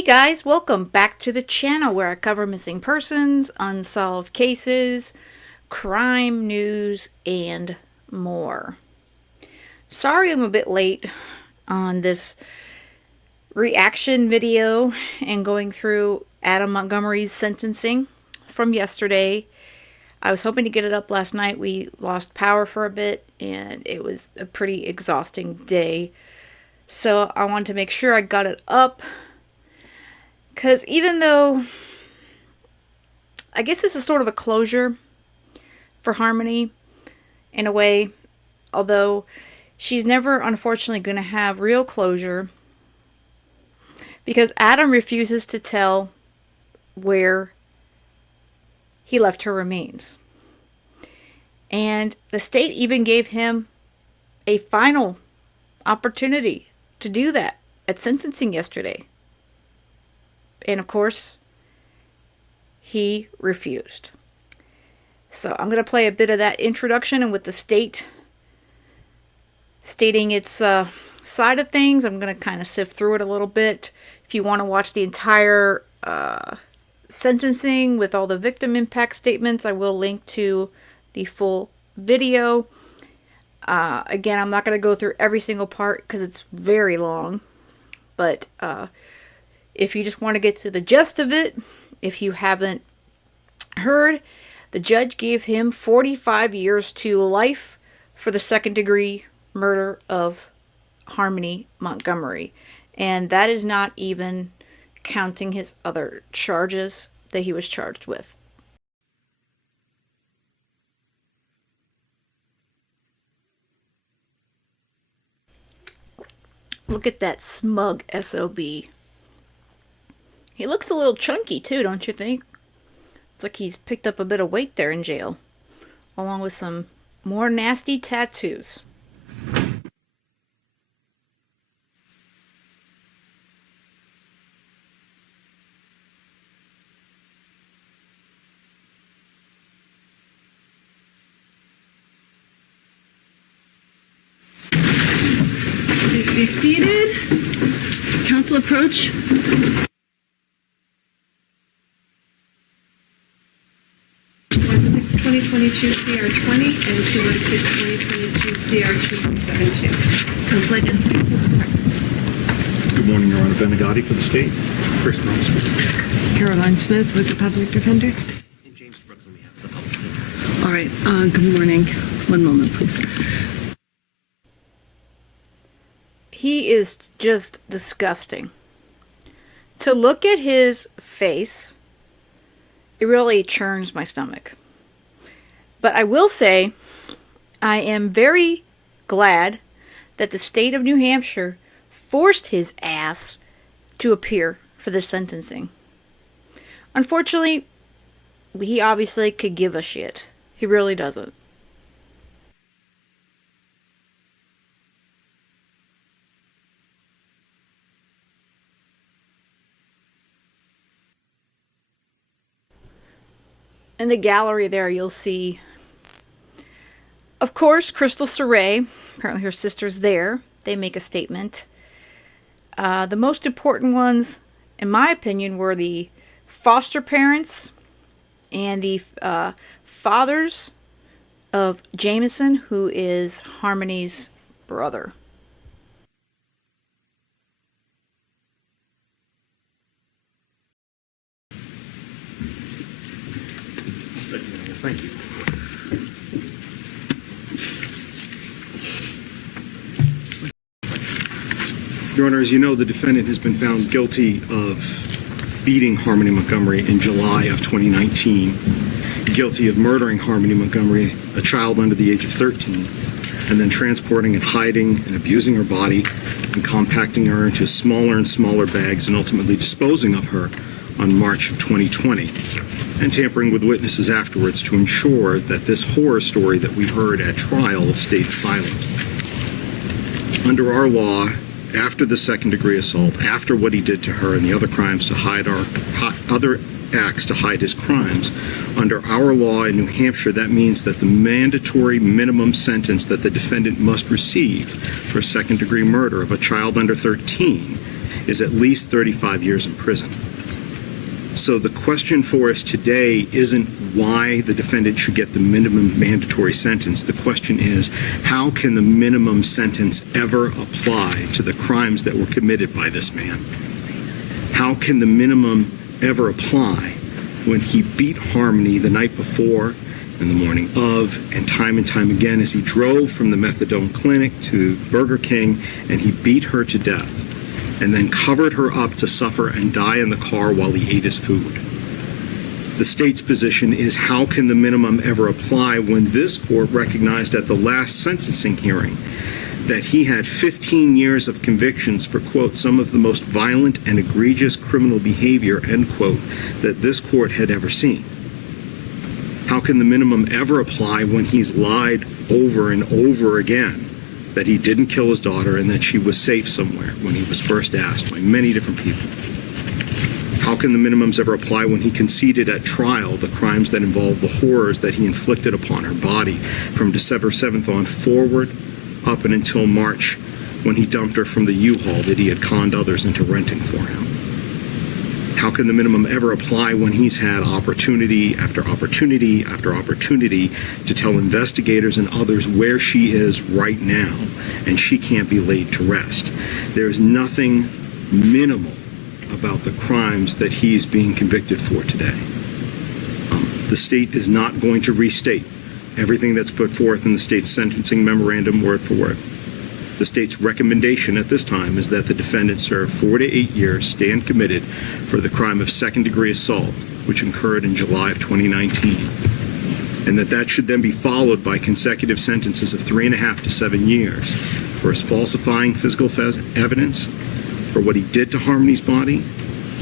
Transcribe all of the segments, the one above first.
Hey guys, welcome back to the channel where I cover missing persons, unsolved cases, crime news, and more. Sorry I'm a bit late on this reaction video and going through Adam Montgomery's sentencing from yesterday. I was hoping to get it up last night. We lost power for a bit and it was a pretty exhausting day. So I wanted to make sure I got it up. Because even though, I guess this is sort of a closure for Harmony, in a way, although she's never, unfortunately, going to have real closure, because Adam refuses to tell where he left her remains. And the state even gave him a final opportunity to do that at sentencing yesterday. And of course, he refused. So I'm going to play a bit of that introduction, and with the state stating its side of things, I'm going to kind of sift through it a little bit. If you want to watch the entire sentencing with all the victim impact statements, I will link to the full video. Again, I'm not going to go through every single part because it's very long, but if you just want to get to the gist of it, if you haven't heard, the judge gave him 45 years to life for the second-degree murder of Harmony Montgomery. And that is not even counting his other charges that he was charged with. Look at that smug SOB. He looks a little chunky too, don't you think? It's like he's picked up a bit of weight there in jail, along with some more nasty tattoos. Please be seated. Counsel approach. 2022 CR20 and 216-2022 CR272. Counsel identifies as correct. Good morning, Your Honor. Ben Agati for the state. Chris Smith. Caroline Smith with the public defender. And James Brooks on behalf of the public defender. All right. Good morning. One moment, please. He is just disgusting. To look at his face, it really churns my stomach. But I will say, I am very glad that the state of New Hampshire forced his ass to appear for the sentencing. Unfortunately, he obviously could give a shit. He really doesn't. In the gallery there, you'll see, of course, Crystal Sorey. Apparently her sister's there. They make a statement. The most important ones, in my opinion, were the foster parents and the fathers of Jamison, who is Harmony's brother. Thank you. Your Honor, as you know, the defendant has been found guilty of beating Harmony Montgomery in July of 2019, guilty of murdering Harmony Montgomery, a child under the age of 13, and then transporting and hiding and abusing her body and compacting her into smaller and smaller bags and ultimately disposing of her on March of 2020. And tampering with witnesses afterwards to ensure that this horror story that we heard at trial stayed silent. Under our law, after the second-degree assault, after what he did to her and the other crimes to hide other acts to hide his crimes, under our law in New Hampshire, that means that the mandatory minimum sentence that the defendant must receive for second-degree murder of a child under 13 is at least 35 years in prison. So the question for us today isn't why the defendant should get the minimum mandatory sentence. The question is, how can the minimum sentence ever apply to the crimes that were committed by this man? How can the minimum ever apply when he beat Harmony the night before and the morning of and time again as he drove from the methadone clinic to Burger King, and he beat her to death and then covered her up to suffer and die in the car while he ate his food? The state's position is, how can the minimum ever apply when this court recognized at the last sentencing hearing that he had 15 years of convictions for, quote, some of the most violent and egregious criminal behavior, end quote, that this court had ever seen? How can the minimum ever apply when he's lied over and over again that he didn't kill his daughter and that she was safe somewhere when he was first asked by many different people? How can the minimums ever apply when he conceded at trial the crimes that involved the horrors that he inflicted upon her body from December 7th on forward up and until March, when he dumped her from the U-Haul that he had conned others into renting for him? How can the minimum ever apply when he's had opportunity after opportunity after opportunity to tell investigators and others where she is right now, and she can't be laid to rest? There's nothing minimal about the crimes that he's being convicted for today. The state is not going to restate everything that's put forth in the state's sentencing memorandum word for word. The state's recommendation at this time is that the defendant serve 4 to 8 years, stand committed, for the crime of second-degree assault, which occurred in July of 2019, and that should then be followed by consecutive sentences of 3.5 to 7 years for his falsifying physical evidence, for what he did to Harmony's body,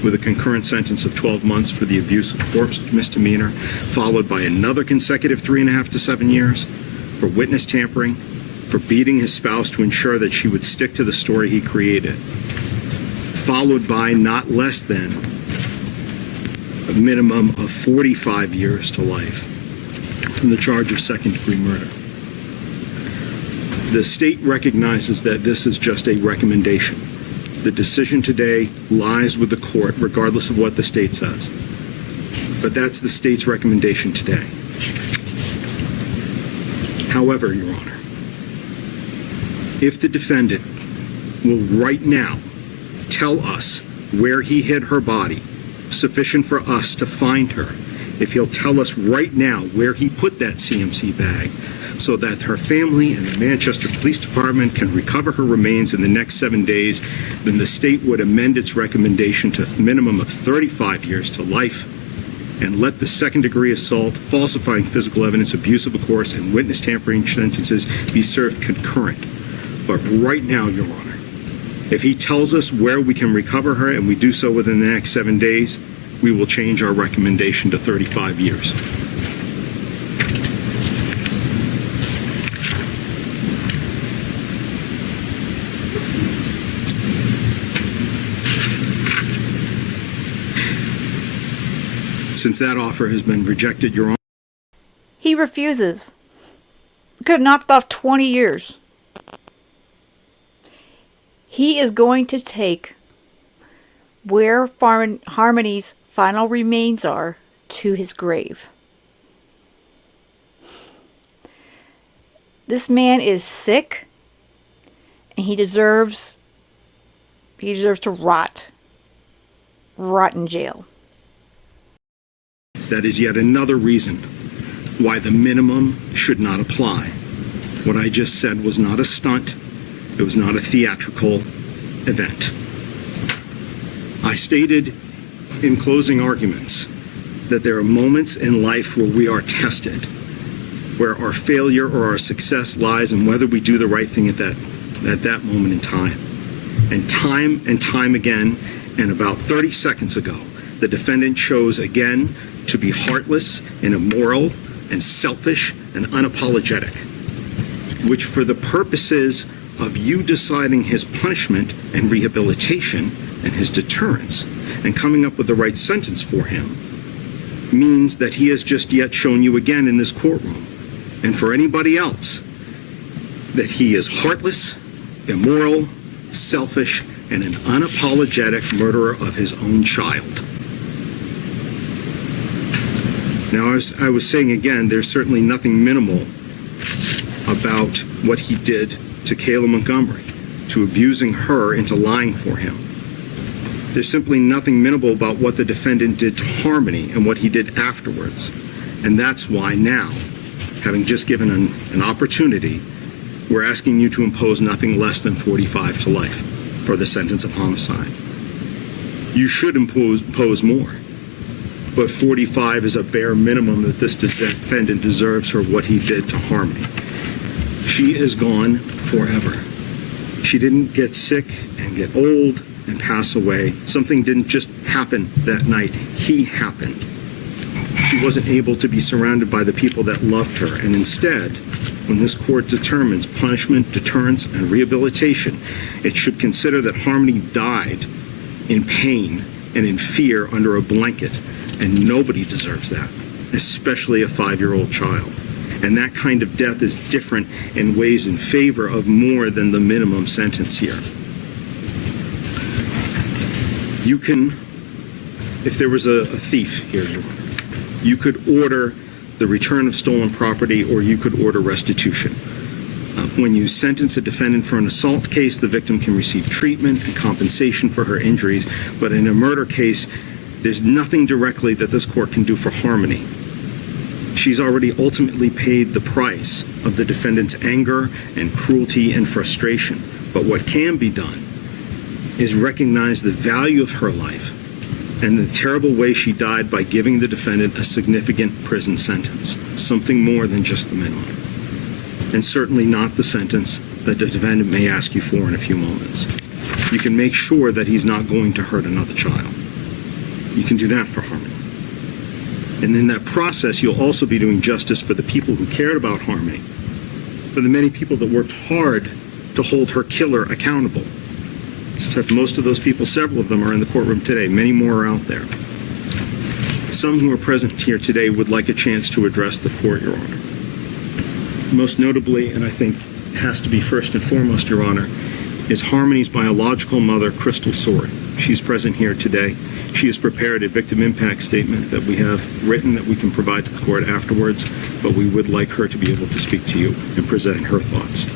with a concurrent sentence of 12 months for the abuse of corpse misdemeanor, followed by another consecutive 3.5 to 7 years for witness tampering, for beating his spouse to ensure that she would stick to the story he created, followed by not less than a minimum of 45 years to life from the charge of second-degree murder. The state recognizes that this is just a recommendation. The decision today lies with the court, regardless of what the state says. But that's the state's recommendation today. However, Your Honor, if the defendant will right now tell us where he hid her body, sufficient for us to find her, if he'll tell us right now where he put that CMC bag, so that her family and the Manchester Police Department can recover her remains in the next 7 days, then the state would amend its recommendation to a minimum of 35 years to life and let the second-degree assault, falsifying physical evidence, abuse of a course, and witness tampering sentences be served concurrent. But right now, Your Honor, if he tells us where we can recover her and we do so within the next 7 days, we will change our recommendation to 35 years. Since that offer has been rejected, Your Honor. He refuses. Could have knocked off 20 years. He is going to take where Harmony's final remains are to his grave. This man is sick, and he deserves to rot in jail. That is yet another reason why the minimum should not apply. What I just said was not a stunt. It was not a theatrical event. I stated in closing arguments that there are moments in life where we are tested, where our failure or our success lies in whether we do the right thing at that moment in time. And time again, and about 30 seconds ago, the defendant chose again to be heartless and immoral and selfish and unapologetic, which for the purposes of you deciding his punishment and rehabilitation and his deterrence and coming up with the right sentence for him means that he has just yet shown you again in this courtroom, and for anybody else, that he is heartless, immoral, selfish, and an unapologetic murderer of his own child. Now, as I was saying again, there's certainly nothing minimal about what he did to Kayla Montgomery, to abusing her into lying for him. There's simply nothing minimal about what the defendant did to Harmony and what he did afterwards. And that's why now, having just given an opportunity, we're asking you to impose nothing less than 45 to life for the sentence of homicide. You should impose more, but 45 is a bare minimum that this defendant deserves for what he did to Harmony. She is gone forever. She didn't get sick and get old and pass away. Something didn't just happen that night. He happened. She wasn't able to be surrounded by the people that loved her, and instead, when this court determines punishment, deterrence, and rehabilitation, it should consider that Harmony died in pain and in fear under a blanket, and nobody deserves that, especially a 5-year-old child. And that kind of death is different and weighs in favor of more than the minimum sentence here. You can, if there was a thief here, Your Honor, you could order the return of stolen property, or you could order restitution. When you sentence a defendant for an assault case, the victim can receive treatment and compensation for her injuries, but in a murder case, there's nothing directly that this court can do for Harmony. She's already ultimately paid the price of the defendant's anger and cruelty and frustration. But what can be done is recognize the value of her life and the terrible way she died by giving the defendant a significant prison sentence, something more than just the minimum, and certainly not the sentence that the defendant may ask you for in a few moments. You can make sure that he's not going to hurt another child. You can do that for Harmony. And in that process, you'll also be doing justice for the people who cared about Harmony, for the many people that worked hard to hold her killer accountable. Most of those people, several of them, are in the courtroom today. Many more are out there. Some who are present here today would like a chance to address the court, Your Honor. Most notably, and I think has to be first and foremost, Your Honor, is Harmony's biological mother, Crystal Sorey. She's present here today. She has prepared a victim impact statement that we have written that we can provide to the court afterwards, but we would like her to be able to speak to you and present her thoughts.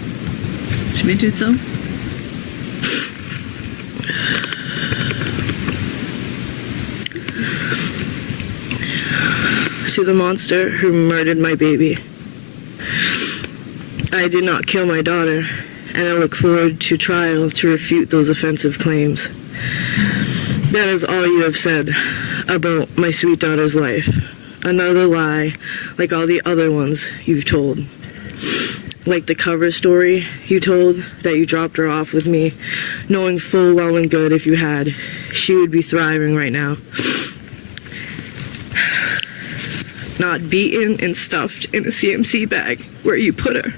She may do so. To the monster who murdered my baby. I did not kill my daughter, and I look forward to trial to refute those offensive claims. That is all you have said about my sweet daughter's life. Another lie, like all the other ones you've told. Like the cover story you told, that you dropped her off with me, knowing full well and good if you had, she would be thriving right now. Not beaten and stuffed in a CMC bag where you put her.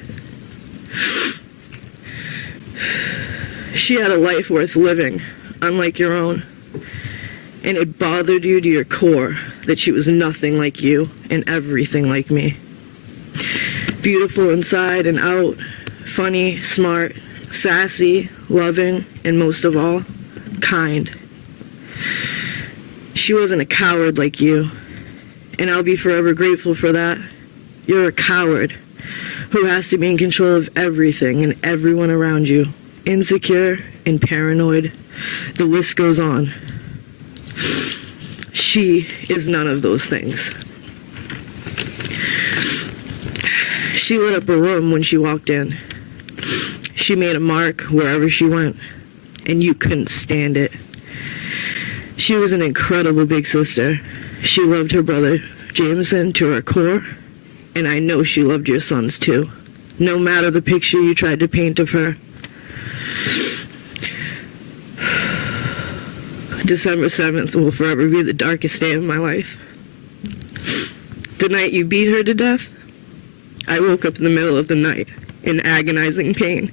She had a life worth living, unlike your own. And it bothered you to your core that she was nothing like you and everything like me. Beautiful inside and out, funny, smart, sassy, loving, and most of all, kind. She wasn't a coward like you, and I'll be forever grateful for that. You're a coward who has to be in control of everything and everyone around you, insecure and paranoid. The list goes on. She is none of those things. She lit up a room when she walked in. She made a mark wherever she went, and you couldn't stand it. She was an incredible big sister. She loved her brother, Jamison, to her core, and I know she loved your sons too, no matter the picture you tried to paint of her. December 7th will forever be the darkest day of my life. The night you beat her to death, I woke up in the middle of the night in agonizing pain,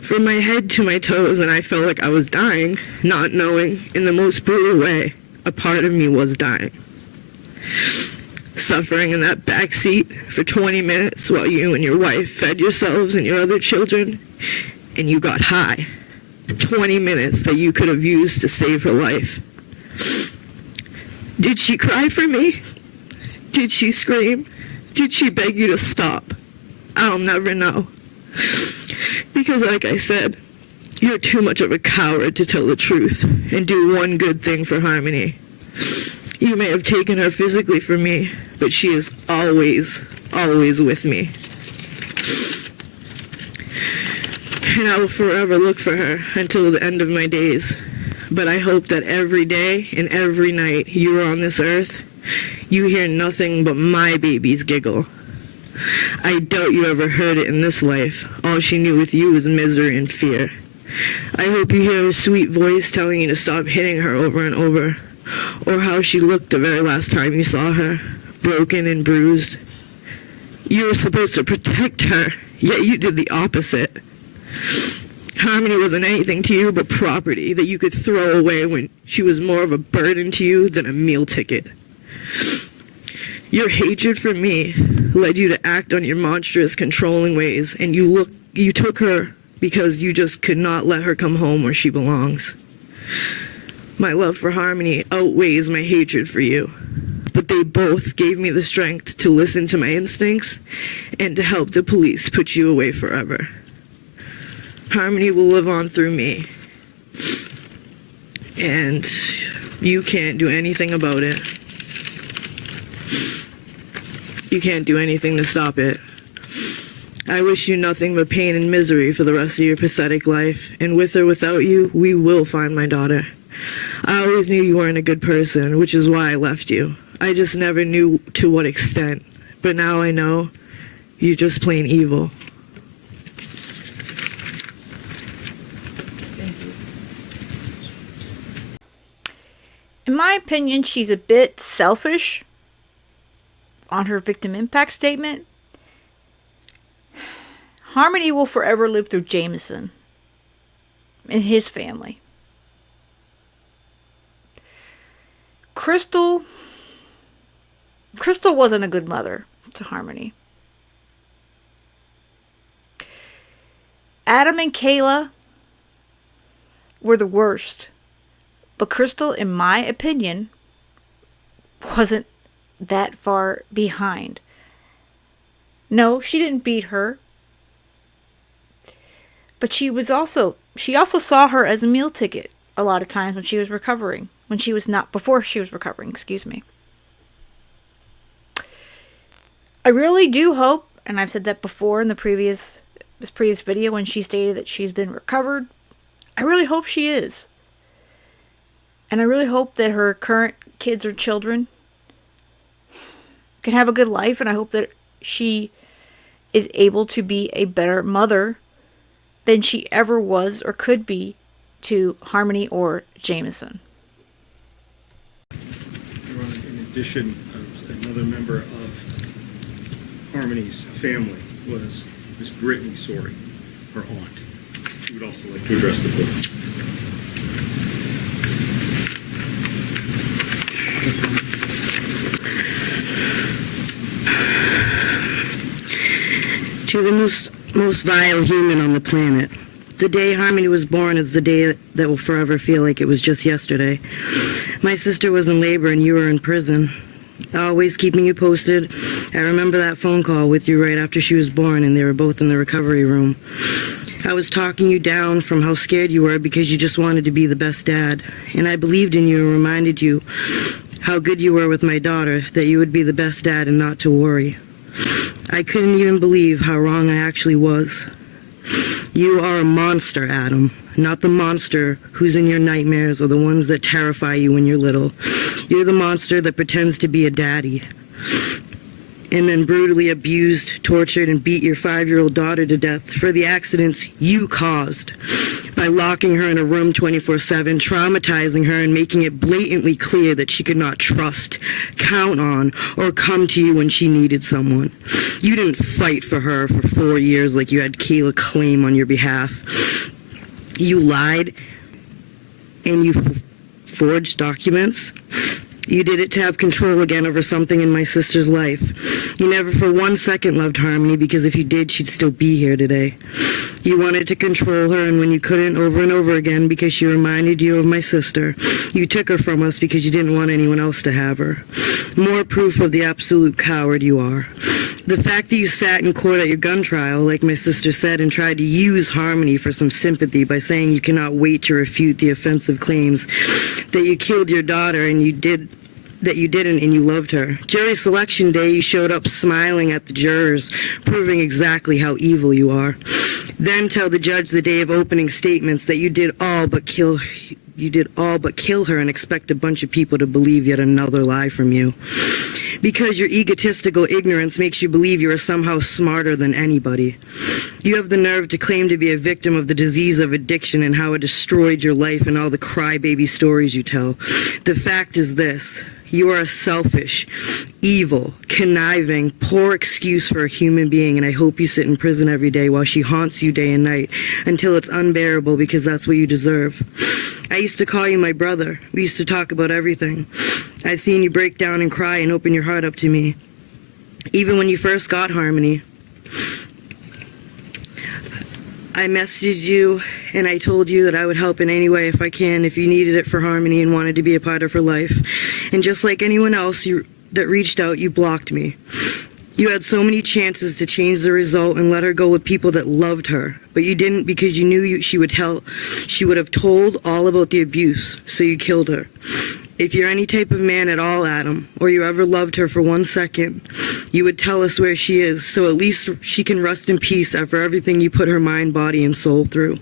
from my head to my toes, and I felt like I was dying, not knowing, in the most brutal way, a part of me was dying. Suffering in that back seat for 20 minutes while you and your wife fed yourselves and your other children, and you got high. 20 minutes that you could have used to save her life. Did she cry for me? Did she scream? Did she beg you to stop? I'll never know. Because like I said, you're too much of a coward to tell the truth and do one good thing for Harmony. You may have taken her physically from me, but she is always, always with me. And I will forever look for her until the end of my days. But I hope that every day and every night you are on this earth, you hear nothing but my baby's giggle. I doubt you ever heard it in this life. All she knew with you was misery and fear. I hope you hear her sweet voice telling you to stop hitting her over and over, or how she looked the very last time you saw her, broken and bruised. You were supposed to protect her, yet you did the opposite. Harmony wasn't anything to you but property that you could throw away when she was more of a burden to you than a meal ticket. Your hatred for me led you to act on your monstrous, controlling ways, and you took her because you just could not let her come home where she belongs. My love for Harmony outweighs my hatred for you, but they both gave me the strength to listen to my instincts and to help the police put you away forever. Harmony will live on through me, and you can't do anything about it. You can't do anything to stop it. I wish you nothing but pain and misery for the rest of your pathetic life, and with or without you, we will find my daughter. I always knew you weren't a good person, which is why I left you. I just never knew to what extent, but now I know you're just plain evil. In my opinion, she's a bit selfish on her victim impact statement. Harmony will forever live through Jamison and his family. Crystal wasn't a good mother to Harmony. Adam and Kayla were the worst. But Crystal, in my opinion, wasn't that far behind. No, she didn't beat her. But she also saw her as a meal ticket a lot of times when she was recovering. Before she was recovering, excuse me. I really do hope, and I've said that before in this previous video when she stated that she's been recovered. I really hope she is. And I really hope that her current kids or children can have a good life. And I hope that she is able to be a better mother than she ever was or could be to Harmony or Jamison. In addition, another member of Harmony's family was Miss Brittany Sorey, her aunt. She would also like to address the board. To the most vile human on the planet. The day Harmony was born is the day that will forever feel like it was just yesterday. My sister was in labor and you were in prison. Always keeping you posted. I remember that phone call with you right after she was born and they were both in the recovery room. I was talking you down from how scared you were because you just wanted to be the best dad. And I believed in you and reminded you how good you were with my daughter, that you would be the best dad and not to worry. I couldn't even believe how wrong I actually was. You are a monster, Adam. Not the monster who's in your nightmares or the ones that terrify you when you're little. You're the monster that pretends to be a daddy. And then brutally abused, tortured, and beat your 5-year-old daughter to death for the accidents you caused. By locking her in a room 24/7, traumatizing her and making it blatantly clear that she could not trust, count on, or come to you when she needed someone. You didn't fight for her for 4 years like you had Kayla claim on your behalf. You lied and you forged documents. You did it to have control again over something in my sister's life. You never for 1 second loved Harmony, because if you did, she'd still be here today. You wanted to control her, and when you couldn't, over and over again, because she reminded you of my sister, you took her from us because you didn't want anyone else to have her. More proof of the absolute coward you are. The fact that you sat in court at your gun trial, like my sister said, and tried to use Harmony for some sympathy by saying you cannot wait to refute the offensive claims that you killed your daughter and you didn't and you loved her. Jury selection day, you showed up smiling at the jurors, proving exactly how evil you are. Then tell the judge the day of opening statements that you did all but kill her and expect a bunch of people to believe yet another lie from you. Because your egotistical ignorance makes you believe you are somehow smarter than anybody. You have the nerve to claim to be a victim of the disease of addiction and how it destroyed your life and all the crybaby stories you tell. The fact is this: you are a selfish, evil, conniving, poor excuse for a human being, and I hope you sit in prison every day while she haunts you day and night until it's unbearable, because that's what you deserve. I used to call you my brother. We used to talk about everything. I've seen you break down and cry and open your heart up to me. Even when you first got Harmony, I messaged you and I told you that I would help in any way if I can, if you needed it for Harmony and wanted to be a part of her life. And just like anyone else that reached out, you blocked me. You had so many chances to change the result and let her go with people that loved her, but you didn't, because you knew she would have told all about the abuse, so you killed her. If you're any type of man at all, Adam, or you ever loved her for 1 second, you would tell us where she is, so at least she can rest in peace after everything you put her mind, body, and soul through.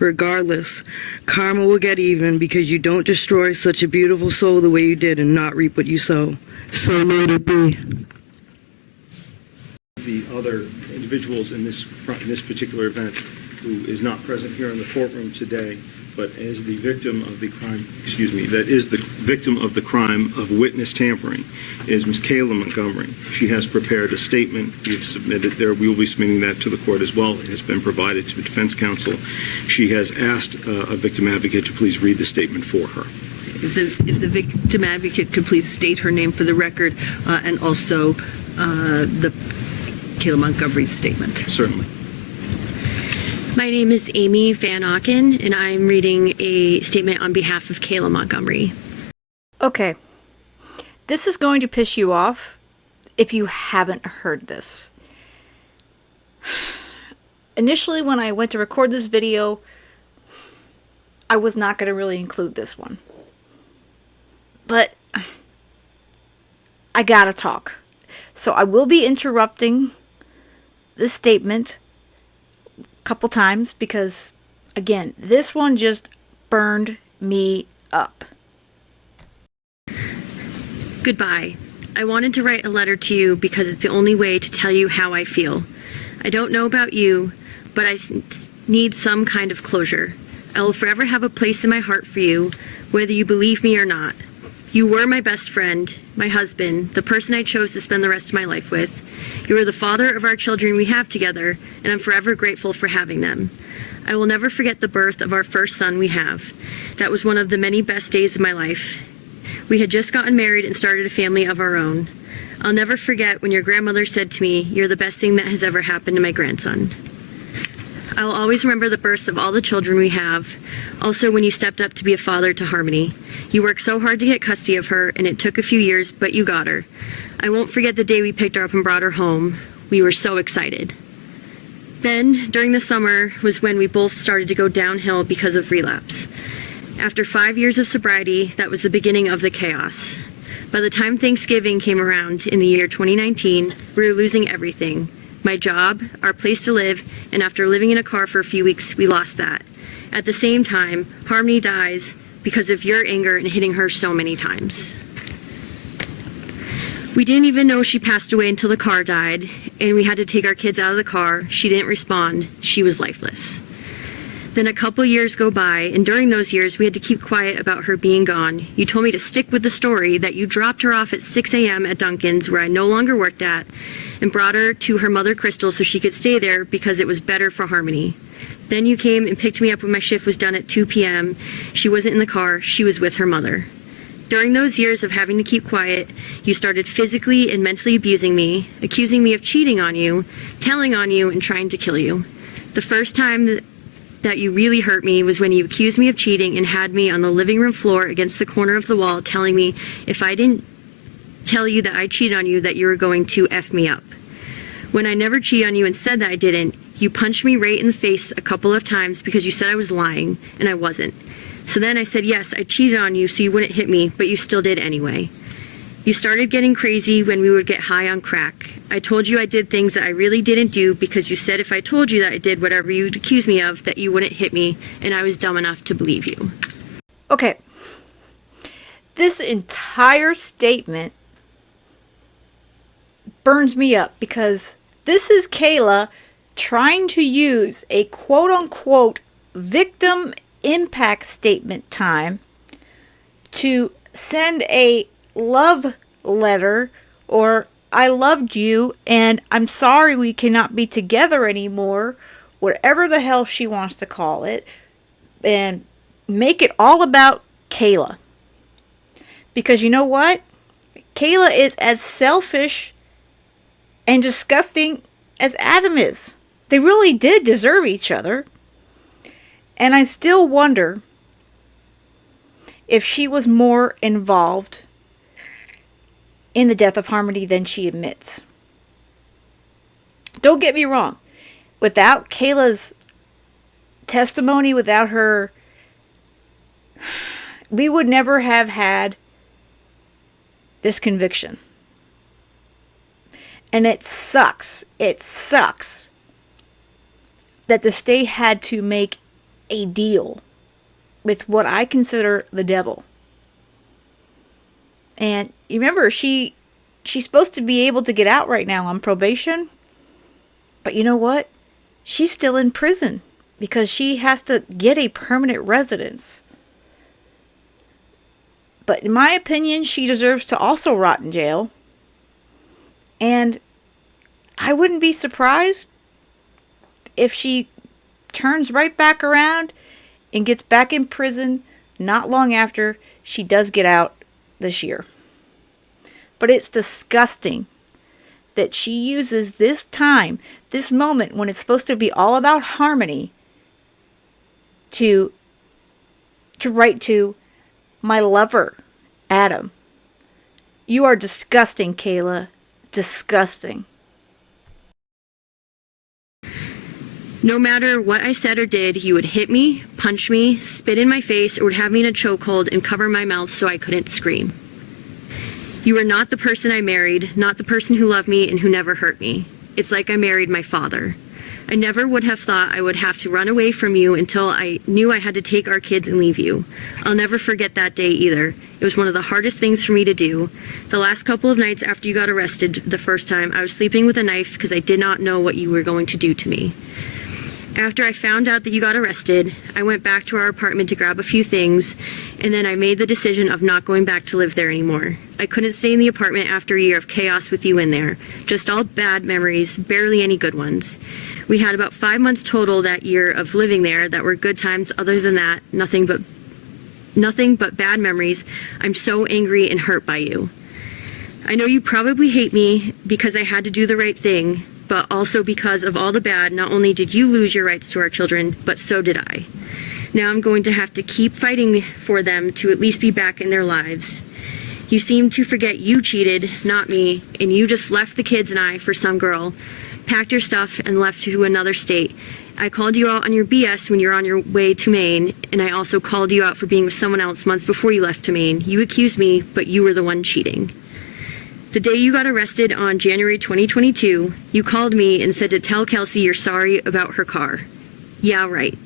Regardless, karma will get even, because you don't destroy such a beautiful soul the way you did and not reap what you sow. So may it be. The other individuals in this particular event, who is not present here in the courtroom today, but as the victim of the crime, that is the victim of the crime of witness tampering, is Ms. Kayla Montgomery. She has prepared a statement. We have submitted there. We will be submitting that to the court as well. It has been provided to the defense counsel. She has asked a victim advocate to please read the statement for her. If the victim advocate could please state her name for the record, and also the Kayla Montgomery's statement. Certainly. My name is Amy Van Auken, and I'm reading a statement on behalf of Kayla Montgomery. Okay. This is going to piss you off if you haven't heard this. Initially, when I went to record this video, I was not going to really include this one. But I gotta talk. So I will be interrupting this statement a couple times because, again, this one just burned me up. Goodbye. I wanted to write a letter to you because it's the only way to tell you how I feel. I don't know about you, but I need some kind of closure. I will forever have a place in my heart for you, whether you believe me or not. You were my best friend, my husband, the person I chose to spend the rest of my life with. You are the father of our children we have together, and I'm forever grateful for having them. I will never forget the birth of our first son we have. That was one of the many best days of my life. We had just gotten married and started a family of our own. I'll never forget when your grandmother said to me, "You're the best thing that has ever happened to my grandson." I will always remember the births of all the children we have. Also, when you stepped up to be a father to Harmony. You worked so hard to get custody of her, and it took a few years, but you got her. I won't forget the day we picked her up and brought her home. We were so excited. Then, during the summer, was when we both started to go downhill because of relapse. After 5 years of sobriety, that was the beginning of the chaos. By the time Thanksgiving came around in the year 2019, we were losing everything. My job, our place to live, and after living in a car for a few weeks, we lost that. At the same time, Harmony dies because of your anger and hitting her so many times. We didn't even know she passed away until the car died, and we had to take our kids out of the car. She didn't respond. She was lifeless. Then a couple years go by, and during those years, we had to keep quiet about her being gone. You told me to stick with the story that you dropped her off at 6 a.m. at Dunkin's, where I no longer worked at, and brought her to her mother, Crystal, so she could stay there because it was better for Harmony. Then you came and picked me up when my shift was done at 2 p.m. She wasn't in the car. She was with her mother. During those years of having to keep quiet, you started physically and mentally abusing me, accusing me of cheating on you, telling on you, and trying to kill you. The first time that you really hurt me was when you accused me of cheating and had me on the living room floor against the corner of the wall telling me if I didn't tell you that I cheated on you that you were going to F me up. When I never cheated on you and said that I didn't, you punched me right in the face a couple of times because you said I was lying, and I wasn't. So then I said, yes, I cheated on you so you wouldn't hit me, but you still did anyway. You started getting crazy when we would get high on crack. I told you I did things that I really didn't do because you said if I told you that I did whatever you'd accuse me of, that you wouldn't hit me, and I was dumb enough to believe you. Okay. This entire statement burns me up because this is Kayla trying to use a quote-unquote victim impact statement time to send a love letter or I loved you and I'm sorry we cannot be together anymore, whatever the hell she wants to call it, and make it all about Kayla. Because you know what? Kayla is as selfish and disgusting as Adam is. They really did deserve each other. And I still wonder if she was more involved in the death of Harmony than she admits. Don't get me wrong. Without Kayla's testimony, without her, we would never have had this conviction. And it sucks. It sucks that the state had to make a deal with what I consider the devil. And you remember, she's supposed to be able to get out right now on probation. But you know what? She's still in prison because she has to get a permanent residence. But in my opinion, she deserves to also rot in jail. And I wouldn't be surprised if she turns right back around and gets back in prison not long after she does get out this year. But it's disgusting that she uses this time, this moment when it's supposed to be all about Harmony, to write to my lover, Adam. You are disgusting, Kayla. Disgusting. No matter what I said or did, you would hit me, punch me, spit in my face, or would have me in a chokehold and cover my mouth so I couldn't scream. You are not the person I married, not the person who loved me and who never hurt me. It's like I married my father. I never would have thought I would have to run away from you until I knew I had to take our kids and leave you. I'll never forget that day either. It was one of the hardest things for me to do. The last couple of nights after you got arrested the first time, I was sleeping with a knife because I did not know what you were going to do to me. After I found out that you got arrested, I went back to our apartment to grab a few things, and then I made the decision of not going back to live there anymore. I couldn't stay in the apartment after a year of chaos with you in there. Just all bad memories, barely any good ones. We had about 5 months total that year of living there that were good times. Other than that, nothing but bad memories. I'm so angry and hurt by you. I know you probably hate me because I had to do the right thing, but also because of all the bad. Not only did you lose your rights to our children, but so did I. Now I'm going to have to keep fighting for them to at least be back in their lives. You seem to forget you cheated, not me, and you just left the kids and I for some girl, packed your stuff, and left to another state. I called you out on your BS when you were on your way to Maine, and I also called you out for being with someone else months before you left to Maine. You accused me, but you were the one cheating. The day you got arrested on January 2022, you called me and said to tell Kelsey you're sorry about her car. Yeah, right.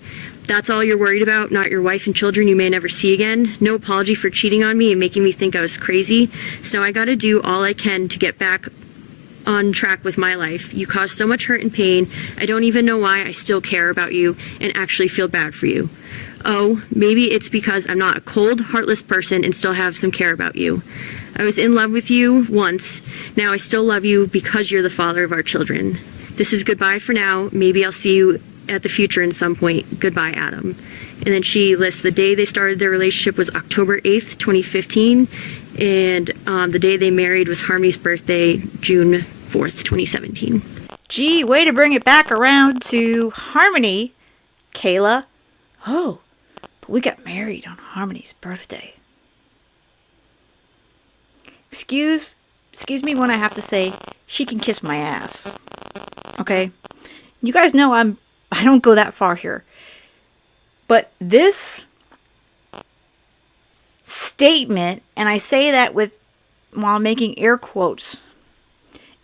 That's all you're worried about, not your wife and children you may never see again. No apology for cheating on me and making me think I was crazy. So I gotta do all I can to get back on track with my life. You caused so much hurt and pain. I don't even know why I still care about you and actually feel bad for you. Oh, maybe it's because I'm not a cold, heartless person and still have some care about you. I was in love with you once. Now I still love you because you're the father of our children. This is goodbye for now. Maybe I'll see you at the future in some point. Goodbye, Adam. And then she lists the day they started their relationship was October 8th, 2015. And the day they married was Harmony's birthday, June 4th, 2017. Gee, way to bring it back around to Harmony, Kayla. Oh, but we got married on Harmony's birthday. Excuse me when I have to say, she can kiss my ass. Okay? You guys know I don't go that far here. But this statement, and I say that while making air quotes,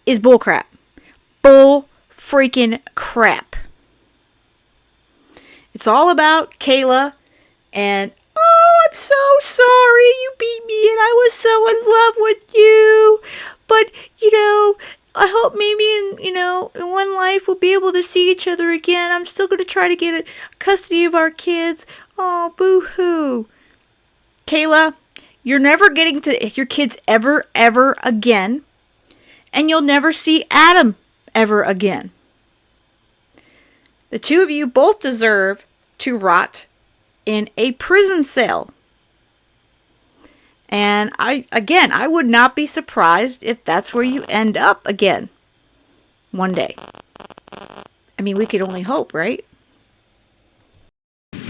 is bullcrap. Bull freaking crap. It's all about Kayla and, oh, I'm so sorry you beat me and I was so in love with you. But, I hope maybe in one life we'll be able to see each other again. I'm still going to try to get custody of our kids. Oh, boo-hoo. Kayla, you're never getting to your kids ever again. And you'll never see Adam ever again. The two of you both deserve to rot in a prison cell. And I would not be surprised if that's where you end up again one day. I mean, we could only hope, right?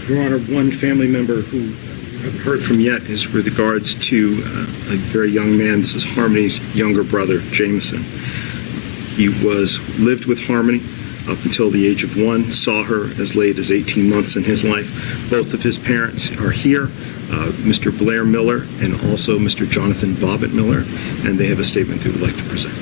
Your Honor, one family member who I haven't heard from yet is with regards to a very young man. This is Harmony's younger brother, Jamison. He lived with Harmony up until the age of 1, saw her as late as 18 months in his life. Both of his parents are here, Mr. Blair Miller and also Mr. Jonathan Bobbitt Miller, and they have a statement they would like to present.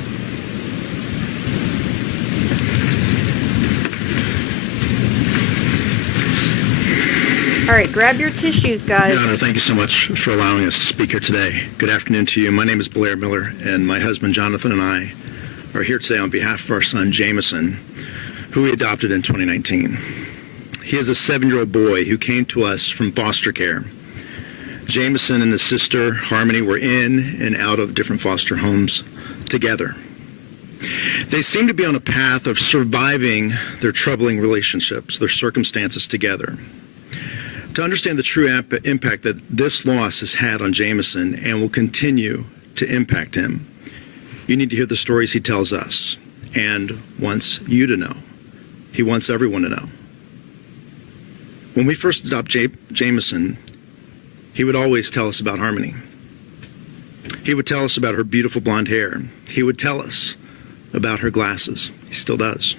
All right, grab your tissues, guys. Your Honor, thank you so much for allowing us to speak here today. Good afternoon to you. My name is Blair Miller, and my husband Jonathan and I are here today on behalf of our son Jamison, who we adopted in 2019. He is a 7-year-old boy who came to us from foster care. Jamison and his sister Harmony were in and out of different foster homes together. They seem to be on a path of surviving their troubling relationships, their circumstances together. To understand the true impact that this loss has had on Jamison and will continue to impact him, you need to hear the stories he tells us and wants you to know. He wants everyone to know. When we first adopted Jamison, he would always tell us about Harmony. He would tell us about her beautiful blonde hair. He would tell us about her glasses. He still does.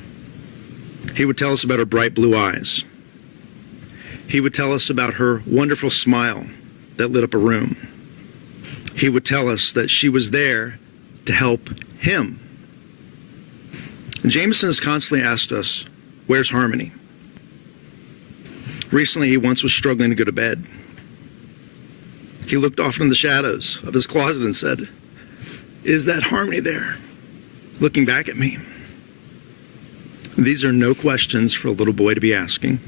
He would tell us about her bright blue eyes. He would tell us about her wonderful smile that lit up a room. He would tell us that she was there to help him. And Jamison has constantly asked us, where's Harmony? Recently, he once was struggling to go to bed. He looked off in the shadows of his closet and said, is that Harmony there, looking back at me? These are no questions for a little boy to be asking.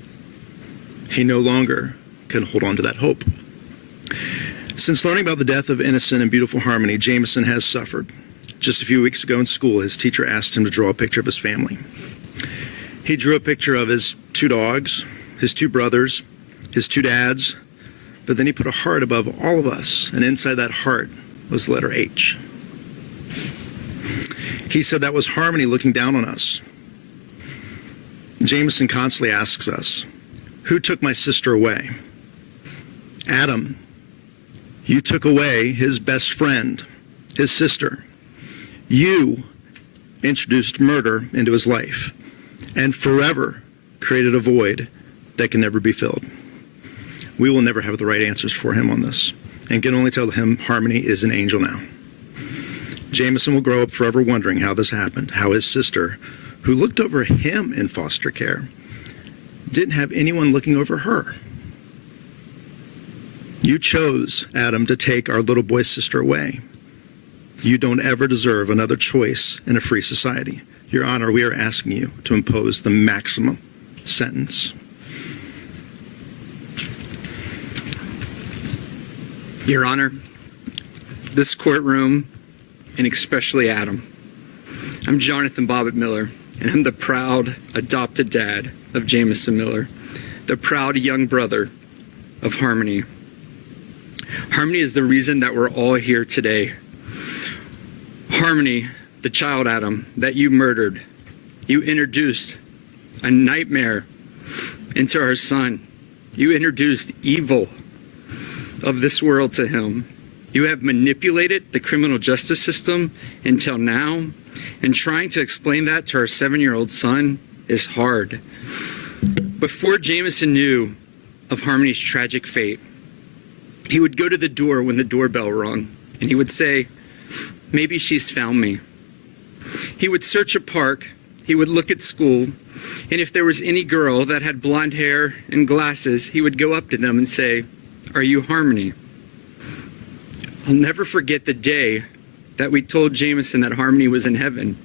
He no longer can hold on to that hope. Since learning about the death of innocent and beautiful Harmony, Jamison has suffered. Just a few weeks ago in school, his teacher asked him to draw a picture of his family. He drew a picture of his 2 dogs, his 2 brothers, his 2 dads, but then he put a heart above all of us, and inside that heart was the letter H. He said that was Harmony looking down on us. Jamison constantly asks us, who took my sister away? Adam, you took away his best friend, his sister. You introduced murder into his life and forever created a void that can never be filled. We will never have the right answers for him on this and can only tell him Harmony is an angel now. Jamison will grow up forever wondering how this happened, how his sister, who looked over him in foster care, didn't have anyone looking over her. You chose, Adam, to take our little boy's sister away. You don't ever deserve another choice in a free society. Your Honor, we are asking you to impose the maximum sentence. Your Honor, this courtroom, and especially Adam, I'm Jonathan Bobbitt Miller, and I'm the proud adopted dad of Jamison Miller, the proud young brother of Harmony. Harmony is the reason that we're all here today. Harmony, the child, Adam, that you murdered. You introduced a nightmare into our son. You introduced evil of this world to him. You have manipulated the criminal justice system until now, and trying to explain that to our 7-year-old son is hard. Before Jamison knew of Harmony's tragic fate, he would go to the door when the doorbell rung, and he would say, "Maybe she's found me." He would search a park, he would look at school, and if there was any girl that had blonde hair and glasses, he would go up to them and say, "Are you Harmony?" I'll never forget the day that we told Jamison that Harmony was in heaven.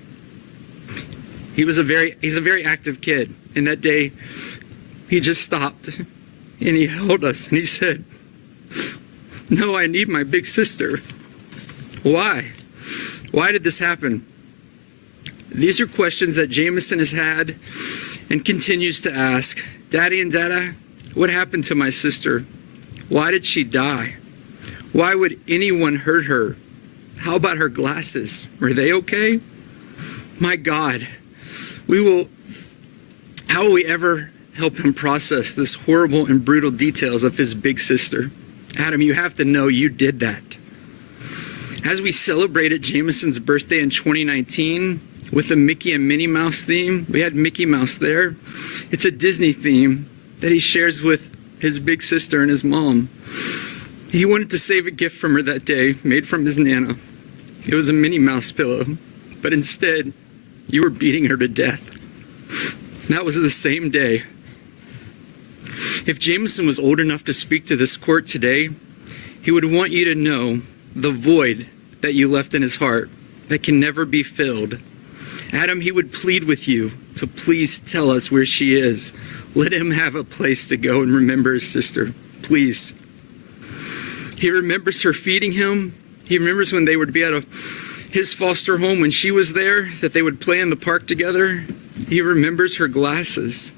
He's a very active kid, and that day he just stopped and he held us and he said, "No, I need my big sister." Why? Why did this happen? These are questions that Jamison has had and continues to ask. "Daddy and Dada, what happened to my sister? Why did she die? Why would anyone hurt her? How about her glasses? Were they okay? My God, how will we ever help him process this horrible and brutal details of his big sister? Adam, you have to know you did that." As we celebrated Jamison's birthday in 2019 with the Mickey and Minnie Mouse theme, we had Mickey Mouse there. It's a Disney theme that he shares with his big sister and his mom. He wanted to save a gift from her that day, made from his Nana. It was a Minnie Mouse pillow, but instead, you were beating her to death. That was the same day. If Jamison was old enough to speak to this court today, he would want you to know the void that you left in his heart that can never be filled. Adam, he would plead with you to please tell us where she is. Let him have a place to go and remember his sister, please. He remembers her feeding him. He remembers when they would be at his foster home when she was there, that they would play in the park together. He remembers her glasses.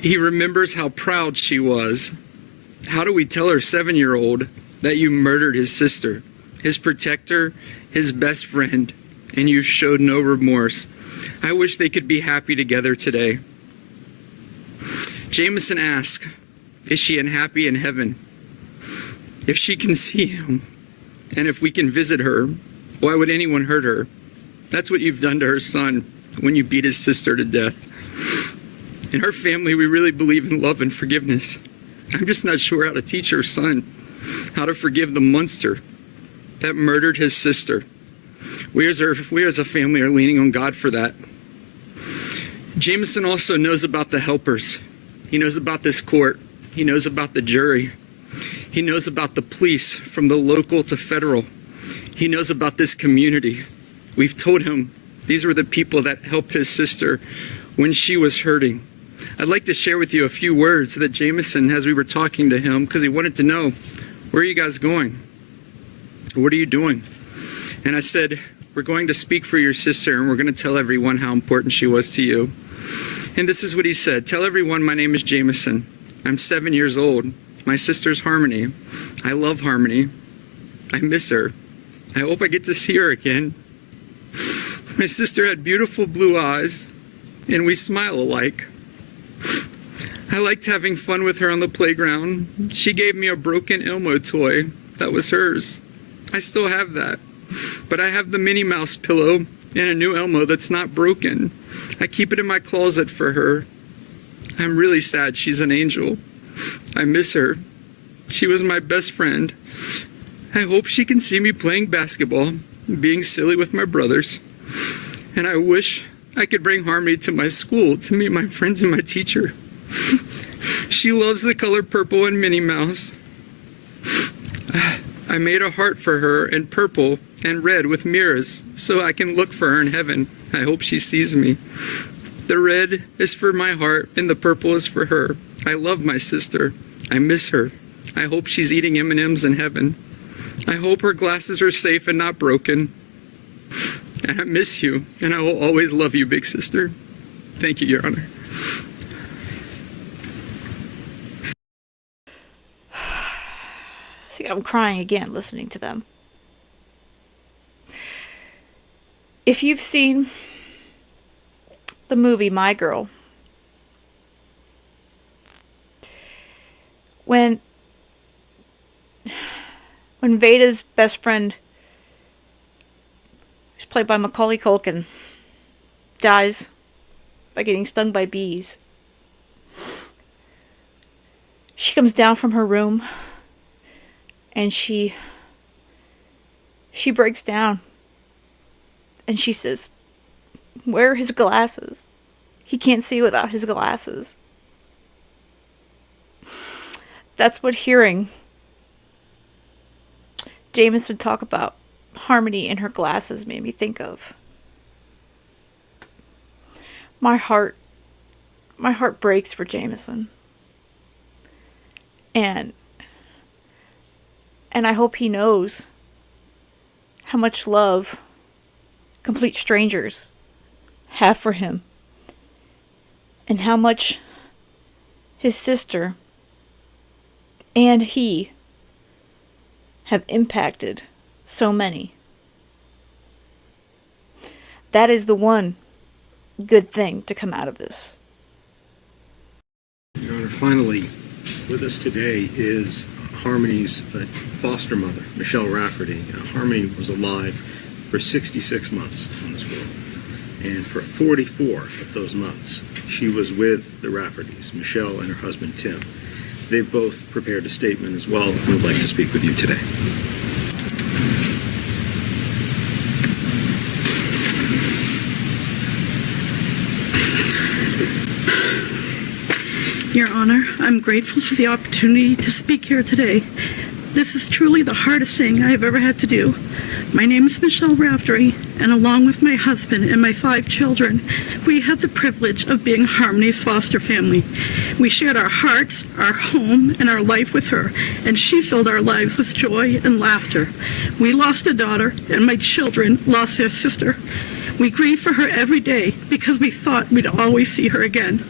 He remembers how proud she was. How do we tell our 7-year-old that you murdered his sister, his protector, his best friend, and you showed no remorse? I wish they could be happy together today. Jamison asked, is she unhappy in heaven? If she can see him, and if we can visit her, why would anyone hurt her? That's what you've done to her son when you beat his sister to death. In her family, we really believe in love and forgiveness. I'm just not sure how to teach her son how to forgive the monster that murdered his sister. We as a family are leaning on God for that. Jamison also knows about the helpers. He knows about this court. He knows about the jury. He knows about the police from the local to federal. He knows about this community. We've told him these were the people that helped his sister when she was hurting. I'd like to share with you a few words that Jamison, as we were talking to him, because he wanted to know, where are you guys going? What are you doing? And I said, we're going to speak for your sister, and we're going to tell everyone how important she was to you. And this is what he said. Tell everyone my name is Jamison. I'm 7 years old. My sister's Harmony. I love Harmony. I miss her. I hope I get to see her again. My sister had beautiful blue eyes, and we smile alike. I liked having fun with her on the playground. She gave me a broken Elmo toy that was hers. I still have that. But I have the Minnie Mouse pillow and a new Elmo that's not broken. I keep it in my closet for her. I'm really sad she's an angel. I miss her. She was my best friend. I hope she can see me playing basketball, being silly with my brothers. And I wish I could bring Harmony to my school to meet my friends and my teacher. She loves the color purple and Minnie Mouse. I made a heart for her in purple and red with mirrors so I can look for her in heaven. I hope she sees me. The red is for my heart and the purple is for her. I love my sister. I miss her. I hope she's eating M&Ms in heaven. I hope her glasses are safe and not broken. And I miss you, and I will always love you, big sister. Thank you, Your Honor. See, I'm crying again listening to them. If you've seen the movie My Girl, when Veda's best friend, who's played by Macaulay Culkin, dies by getting stung by bees, she comes down from her room and she breaks down and she says, "Where are his glasses? He can't see without his glasses." That's what hearing Jamison talk about Harmony and her glasses made me think of. My heart breaks for Jamison. And I hope he knows how much love complete strangers have for him. And how much his sister and he have impacted so many. That is the one good thing to come out of this. Your Honor, finally, with us today is Harmony's foster mother, Michelle Raftery. Harmony was alive for 66 months in this world. And for 44 of those months, she was with the Rafterys, Michelle and her husband, Tim. They've both prepared a statement as well and would like to speak with you today. Your Honor, I'm grateful for the opportunity to speak here today. This is truly the hardest thing I have ever had to do. My name is Michelle Raftery, and along with my husband and my 5 children, we had the privilege of being Harmony's foster family. We shared our hearts, our home, and our life with her, and she filled our lives with joy and laughter. We lost a daughter, and my children lost their sister. We grieve for her every day because we thought we'd always see her again.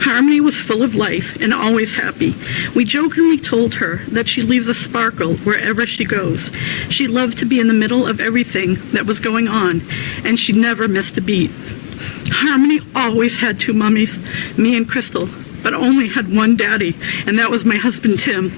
Harmony was full of life and always happy. We jokingly told her that she leaves a sparkle wherever she goes. She loved to be in the middle of everything that was going on, and she never missed a beat. Harmony always had 2 mummies, me and Crystal, but only had one daddy, and that was my husband, Tim.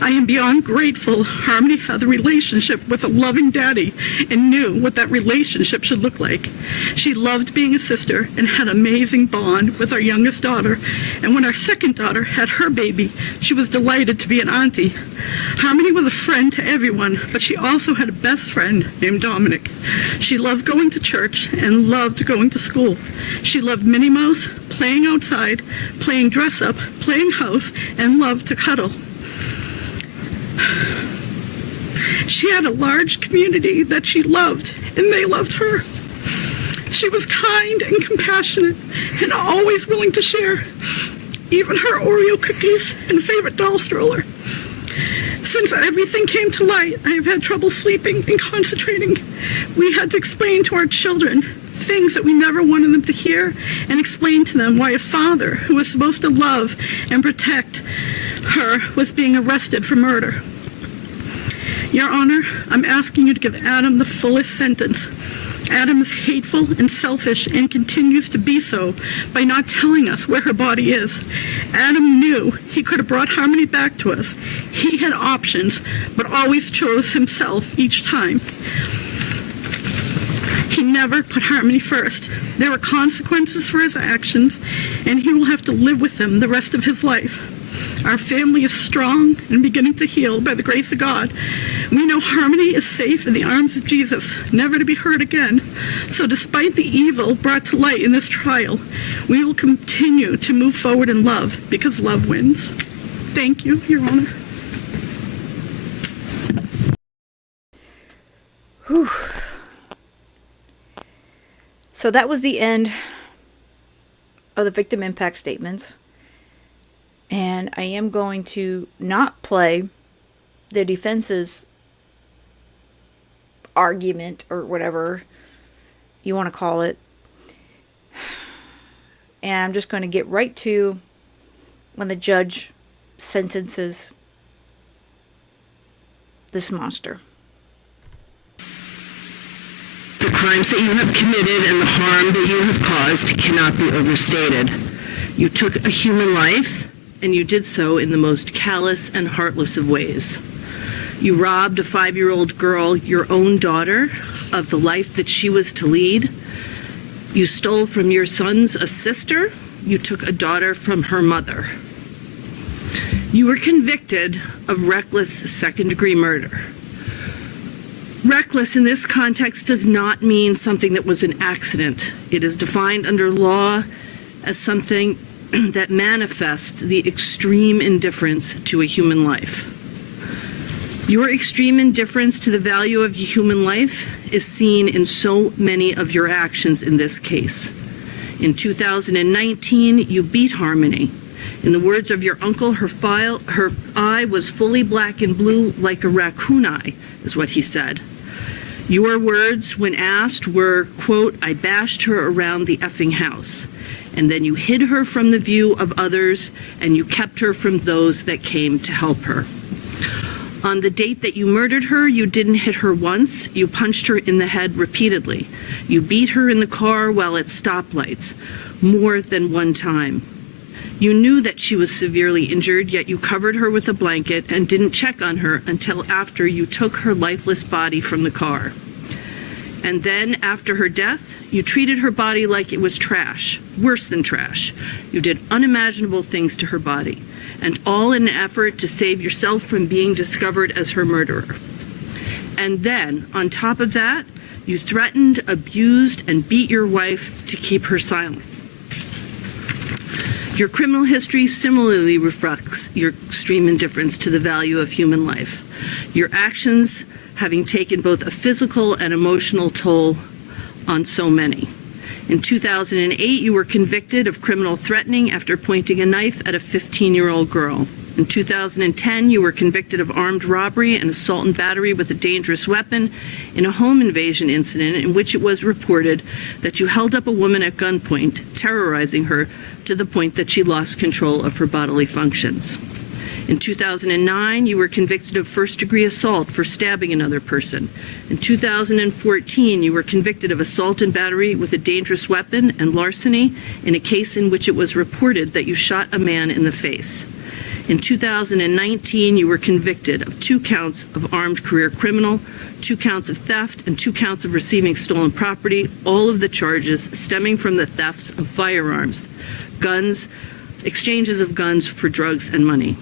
I am beyond grateful Harmony had the relationship with a loving daddy and knew what that relationship should look like. She loved being a sister and had an amazing bond with our youngest daughter, and when our second daughter had her baby, she was delighted to be an auntie. Harmony was a friend to everyone, but she also had a best friend named Dominic. She loved going to church and loved going to school. She loved Minnie Mouse, playing outside, playing dress up, playing house, and loved to cuddle. She had a large community that she loved, and they loved her. She was kind and compassionate and always willing to share, even her Oreo cookies and favorite doll stroller. Since everything came to light, I have had trouble sleeping and concentrating. We had to explain to our children things that we never wanted them to hear and explain to them why a father who was supposed to love and protect her was being arrested for murder. Your Honor, I'm asking you to give Adam the fullest sentence. Adam is hateful and selfish and continues to be so by not telling us where her body is. Adam knew he could have brought Harmony back to us. He had options, but always chose himself each time. He never put Harmony first. There were consequences for his actions, and he will have to live with them the rest of his life. Our family is strong and beginning to heal by the grace of God. We know Harmony is safe in the arms of Jesus, never to be hurt again. So despite the evil brought to light in this trial, we will continue to move forward in love because love wins. Thank you, Your Honor. Whew. So that was the end of the victim impact statements. And I am going to not play the defense's argument or whatever you want to call it. And I'm just going to get right to when the judge sentences this monster. The crimes that you have committed and the harm that you have caused cannot be overstated. You took a human life, and you did so in the most callous and heartless of ways. You robbed a 5-year-old girl, your own daughter, of the life that she was to lead. You stole from your sons a sister. You took a daughter from her mother. You were convicted of reckless second-degree murder. Reckless in this context does not mean something that was an accident. It is defined under law as something that manifests the extreme indifference to a human life. Your extreme indifference to the value of human life is seen in so many of your actions in this case. In 2019, you beat Harmony. In the words of your uncle, her eye was fully black and blue like a raccoon eye, is what he said. Your words, when asked, were, quote, "I bashed her around the effing house." And then you hid her from the view of others, and you kept her from those that came to help her. On the date that you murdered her, you didn't hit her once. You punched her in the head repeatedly. You beat her in the car while at stoplights, more than one time. You knew that she was severely injured, yet you covered her with a blanket and didn't check on her until after you took her lifeless body from the car. And then, after her death, you treated her body like it was trash, worse than trash. You did unimaginable things to her body, and all in an effort to save yourself from being discovered as her murderer. And then, on top of that, you threatened, abused, and beat your wife to keep her silent. Your criminal history similarly reflects your extreme indifference to the value of human life. Your actions having taken both a physical and emotional toll on so many. In 2008, you were convicted of criminal threatening after pointing a knife at a 15-year-old girl. In 2010, you were convicted of armed robbery and assault and battery with a dangerous weapon in a home invasion incident in which it was reported that you held up a woman at gunpoint, terrorizing her to the point that she lost control of her bodily functions. In 2009, you were convicted of first-degree assault for stabbing another person. In 2014, you were convicted of assault and battery with a dangerous weapon and larceny in a case in which it was reported that you shot a man in the face. In 2019, you were convicted of 2 counts of armed career criminal, 2 counts of theft, and 2 counts of receiving stolen property, all of the charges stemming from the thefts of firearms, guns, exchanges of guns for drugs and money.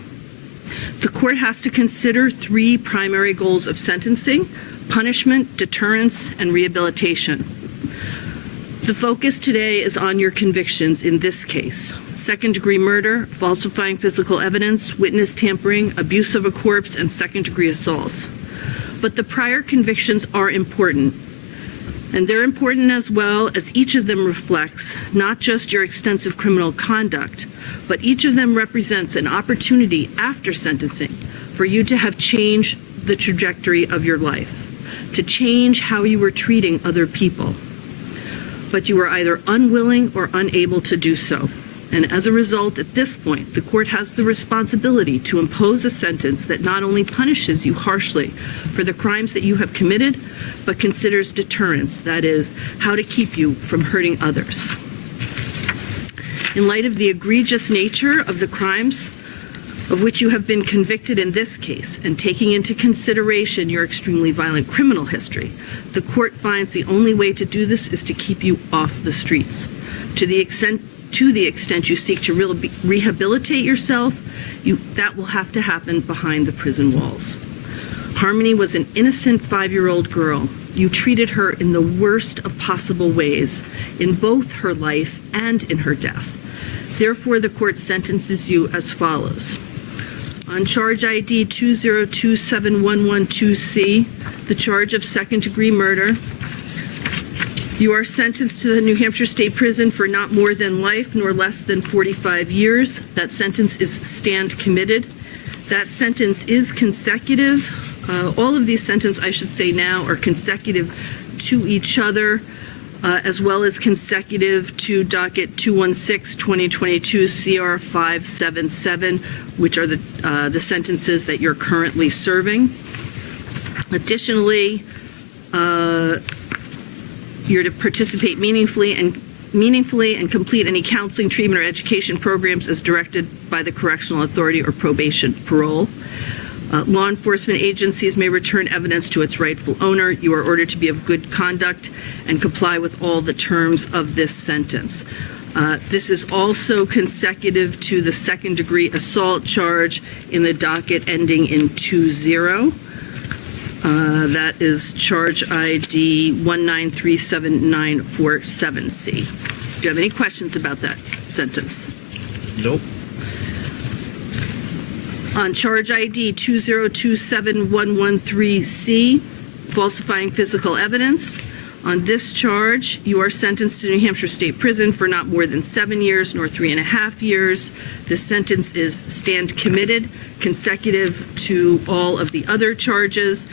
The court has to consider 3 primary goals of sentencing: punishment, deterrence, and rehabilitation. The focus today is on your convictions in this case: second-degree murder, falsifying physical evidence, witness tampering, abuse of a corpse, and second-degree assault. But the prior convictions are important, and they're important as well as each of them reflects not just your extensive criminal conduct, but each of them represents an opportunity after sentencing for you to have changed the trajectory of your life, to change how you were treating other people. But you were either unwilling or unable to do so. And as a result, at this point, the court has the responsibility to impose a sentence that not only punishes you harshly for the crimes that you have committed, but considers deterrence, that is, how to keep you from hurting others. In light of the egregious nature of the crimes of which you have been convicted in this case, and taking into consideration your extremely violent criminal history, the court finds the only way to do this is to keep you off the streets. To the extent you seek to rehabilitate yourself, that will have to happen behind the prison walls. Harmony was an innocent 5-year-old girl. You treated her in the worst of possible ways, in both her life and in her death. Therefore, the court sentences you as follows. On charge ID 2027112C, the charge of second-degree murder, you are sentenced to the New Hampshire State Prison for not more than life nor less than 45 years. That sentence is stand committed. That sentence is consecutive. All of these sentences, I should say now, are consecutive to each other. as well as consecutive to docket 216-2022 CR 577, which are the sentences that you're currently serving. Additionally, you're to participate meaningfully and complete any counseling, treatment, or education programs as directed by the correctional authority or probation parole. Law enforcement agencies may return evidence to its rightful owner. You are ordered to be of good conduct and comply with all the terms of this sentence. This is also consecutive to the second-degree assault charge in the docket ending in 20. That is charge ID 1937947C. Do you have any questions about that sentence? Nope. On charge ID 2027113C, falsifying physical evidence. On this charge, you are sentenced to New Hampshire State Prison for not more than 7 years nor 3.5 years. This sentence is stand committed, consecutive to all of the other charges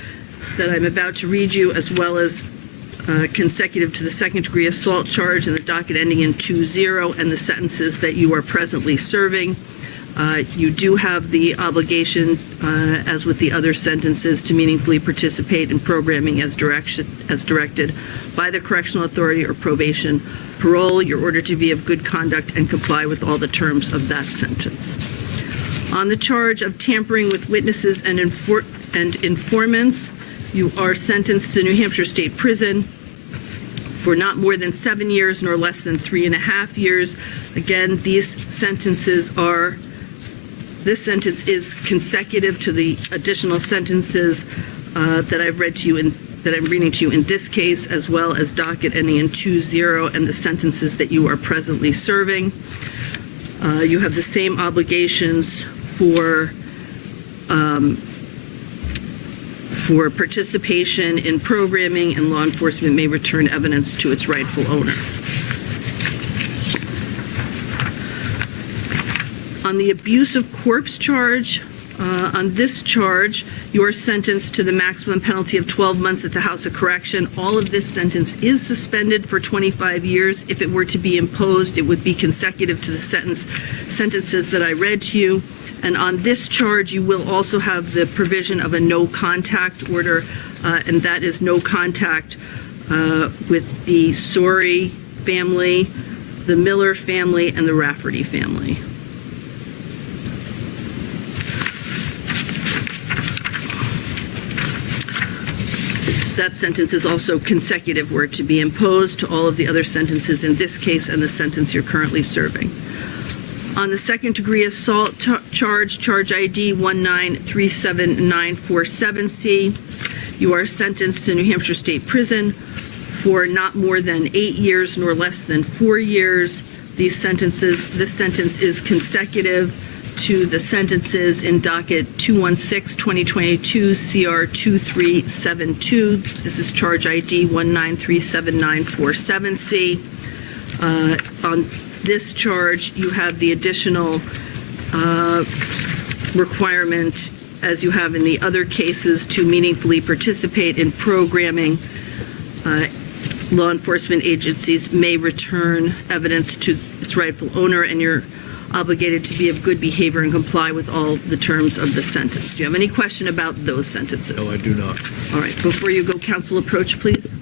that I'm about to read you, as well as consecutive to the second-degree assault charge and the docket ending in 20 and the sentences that you are presently serving. You do have the obligation, as with the other sentences, to meaningfully participate in programming as directed by the correctional authority or probation parole. You're ordered to be of good conduct and comply with all the terms of that sentence. On the charge of tampering with witnesses and informants, you are sentenced to New Hampshire State Prison for not more than 7 years nor less than 3.5 years. Again, this sentence is consecutive to the additional sentences that I've read to you that I'm reading to you in this case, as well as docket ending in 20 and the sentences that you are presently serving. You have the same obligations for participation in programming, and law enforcement may return evidence to its rightful owner. On the abuse of corpse charge, on this charge, you are sentenced to the maximum penalty of 12 months at the House of Correction. All of this sentence is suspended for 25 years. If it were to be imposed, it would be consecutive to the sentences that I read to you. And on this charge, you will also have the provision of a no contact order, and that is no contact with the Sorey family, the Miller family, and the Raftery family. That sentence is also consecutive were it to be imposed to all of the other sentences in this case and the sentence you're currently serving. On the second-degree assault charge, charge ID 1937947C, you are sentenced to New Hampshire State Prison for not more than 8 years nor less than 4 years. This sentence is consecutive to the sentences in docket 216-2022 CR 2372. This is charge ID 1937947C. On this charge, you have the additional requirement, as you have in the other cases, to meaningfully participate in programming. Law enforcement agencies may return evidence to its rightful owner, and you're obligated to be of good behavior and comply with all the terms of the sentence. Do you have any question about those sentences? No, I do not. All right. Before you go, counsel, approach, please.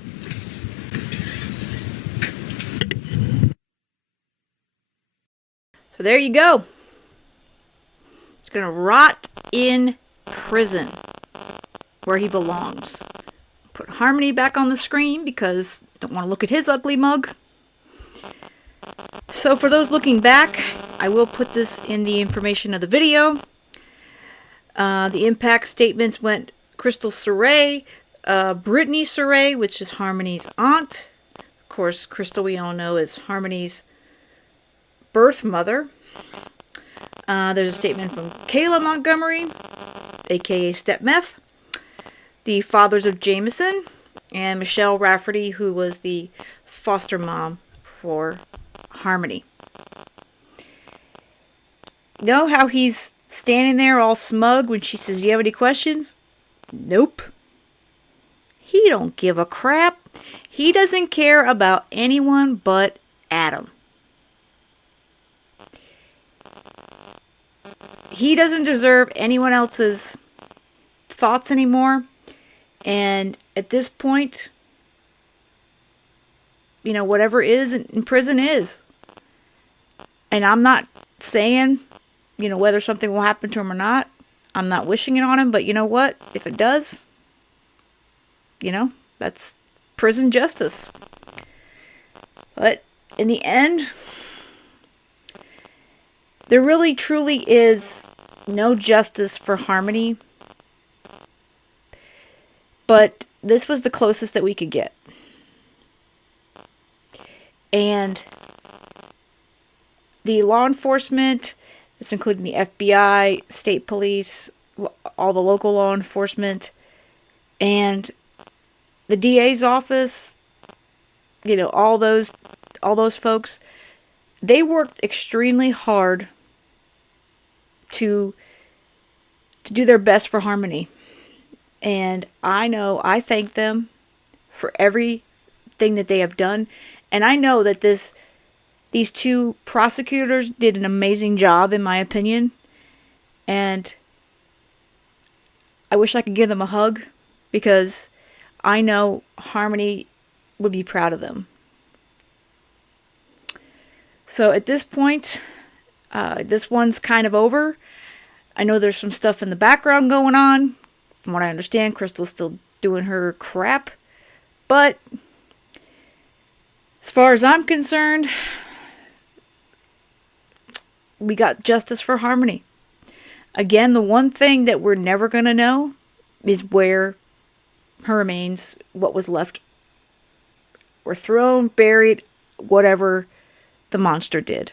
So there you go. He's going to rot in prison where he belongs. Put Harmony back on the screen because I don't want to look at his ugly mug. So for those looking back, I will put this in the information of the video. The impact statements went Crystal Sorey, Brittany Sorey, which is Harmony's aunt. Of course, Crystal we all know is Harmony's birth mother. There's a statement from Kayla Montgomery, aka Stepmeth, the fathers of Jamison, and Michelle Raftery, who was the foster mom for Harmony. Know how he's standing there all smug when she says, "Do you have any questions?" Nope. He don't give a crap. He doesn't care about anyone but Adam. He doesn't deserve anyone else's thoughts anymore. And at this point, you know, whatever is in prison is. And I'm not saying, you know, whether something will happen to him or not. I'm not wishing it on him, but you know what? If it does, you know, that's prison justice. But in the end, there really truly is no justice for Harmony. But this was the closest that we could get. And the law enforcement, that's including the FBI, state police, all the local law enforcement, and the DA's office, you know, all those folks, they worked extremely hard to do their best for Harmony. And I thank them for everything that they have done. And I know that these two prosecutors did an amazing job, in my opinion. And I wish I could give them a hug, because I know Harmony would be proud of them. So at this point, this one's kind of over. I know there's some stuff in the background going on. From what I understand, Crystal's still doing her crap. But as far as I'm concerned, we got justice for Harmony. Again, the one thing that we're never going to know is where her remains, what was left, were thrown, buried, whatever the monster did.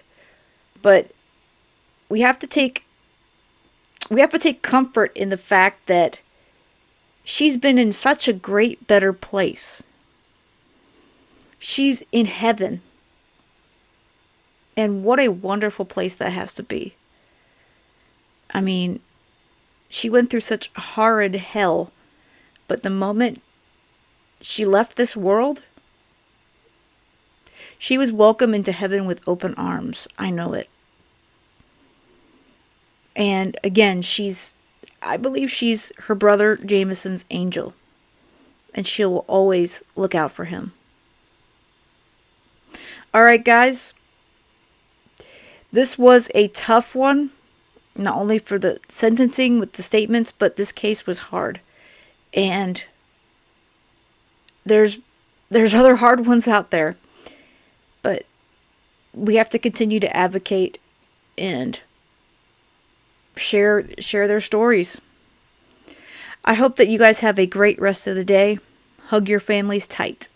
But we have to take comfort in the fact that she's been in such a great, better place. She's in heaven. And what a wonderful place that has to be. I mean, she went through such horrid hell, but the moment she left this world, she was welcomed into heaven with open arms. I know it. And again, I believe she's her brother Jamison's angel. And she will always look out for him. Alright, guys. This was a tough one. Not only for the sentencing with the statements, but this case was hard. And there's other hard ones out there. But we have to continue to advocate and share their stories. I hope that you guys have a great rest of the day. Hug your families tight.